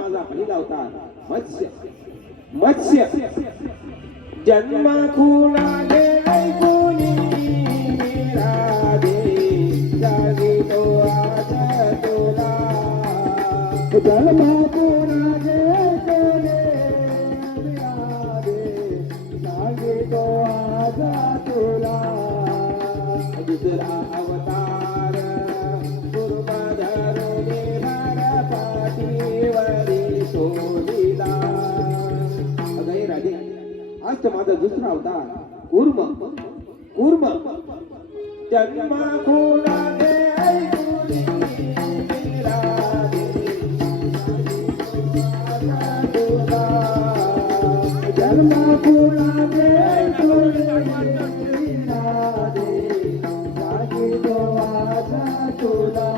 माझा पहिला अवतार मत्स्य मत्स्य जन्म खुणाले ऐकूनी राधे जागी तो आजा तुला जन्म खुणाले ऐकूनी राधे जागी तो आजा तुला दुसरा अवतार पूर्वधरुणी पाठीवरी सोडिला अगं राधे आज माझा दुसरा अवतार कूर्म कूर्म जन्म खुणाले ऐकूनी राधे जन्म खुणाले ऐकूनी राधे जागी तो आजा तुला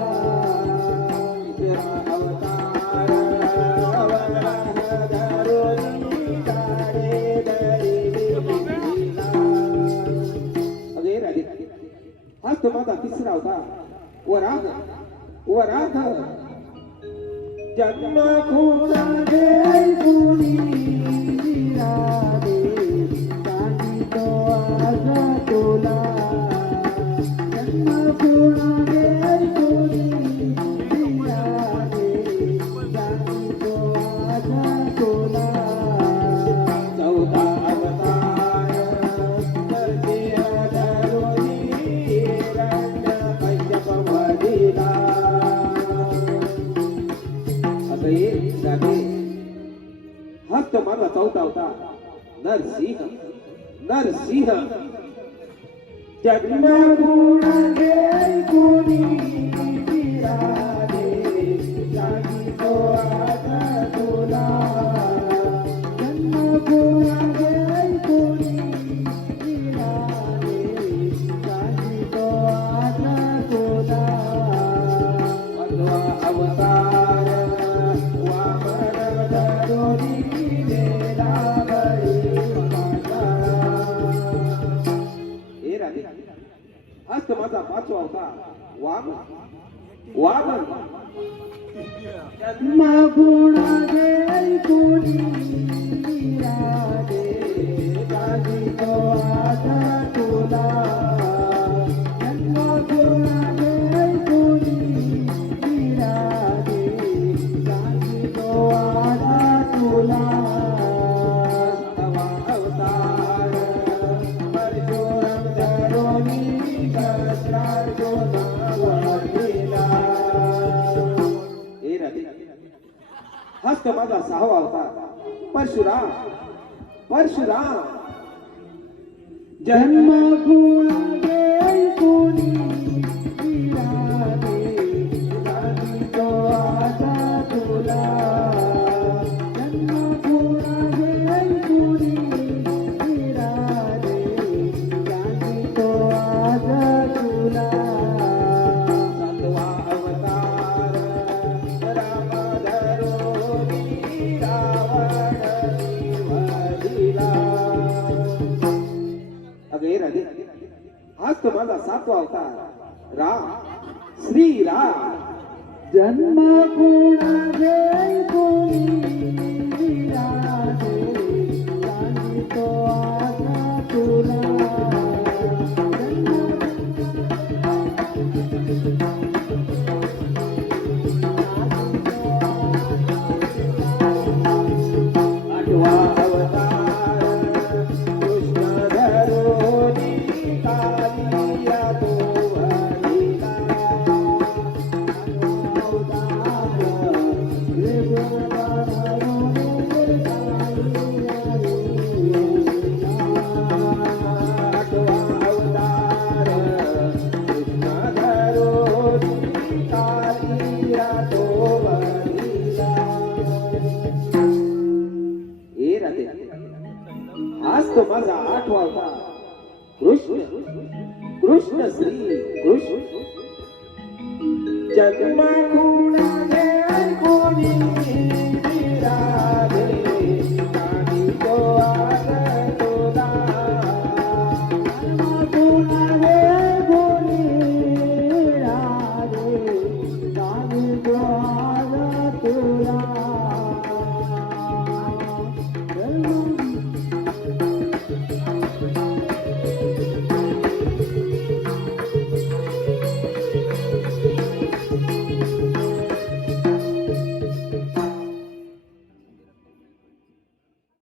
माझा तिसरा होता वराग वराग जन्म खुणाले ऐकूनी राधे जागी तो आजा तुला जन्म खुणाले ऐकूनी राधे जागी तो आजा तुला चौथा अवतार हस्त माझा चौथा होता नरसिंह नरसिंह जन्म खुणाले ऐकूनी राधे जागी तो आजा तुला जन्म खुणाले ऐकूनी राधे जागी तो आजा तुला मध्वा अवतार वामन धरुणी हस्त माझा पाचवा होता वामन वामन जन्म खुणाले ऐकूनी राधे जागी तो आजा तुला जन्म खुणाले ऐकूनी राधे जागी तो आजा तुला अवतार परशुराम धरुणी हस्त माझा सहावा होता परशुराम परशुराम जन्म खुणाले ऐकूनी राधे जागी तो आजा तुला जन्म खुणाले ऐकूनी राधे जागी तो आजा तुला सातवा अवतार राम धरुणी रावण निवडिला अगे राधे आज तो माझा सातवा अवतार राम श्री राम जन्म खुणाले ऐकूनी राधे जागी तो आजा तुला आठवा अवतार कृष्ण धरुणी कालिया तो भरिला अवतार कृष्ण श्री कृष्ण जन्मा खूण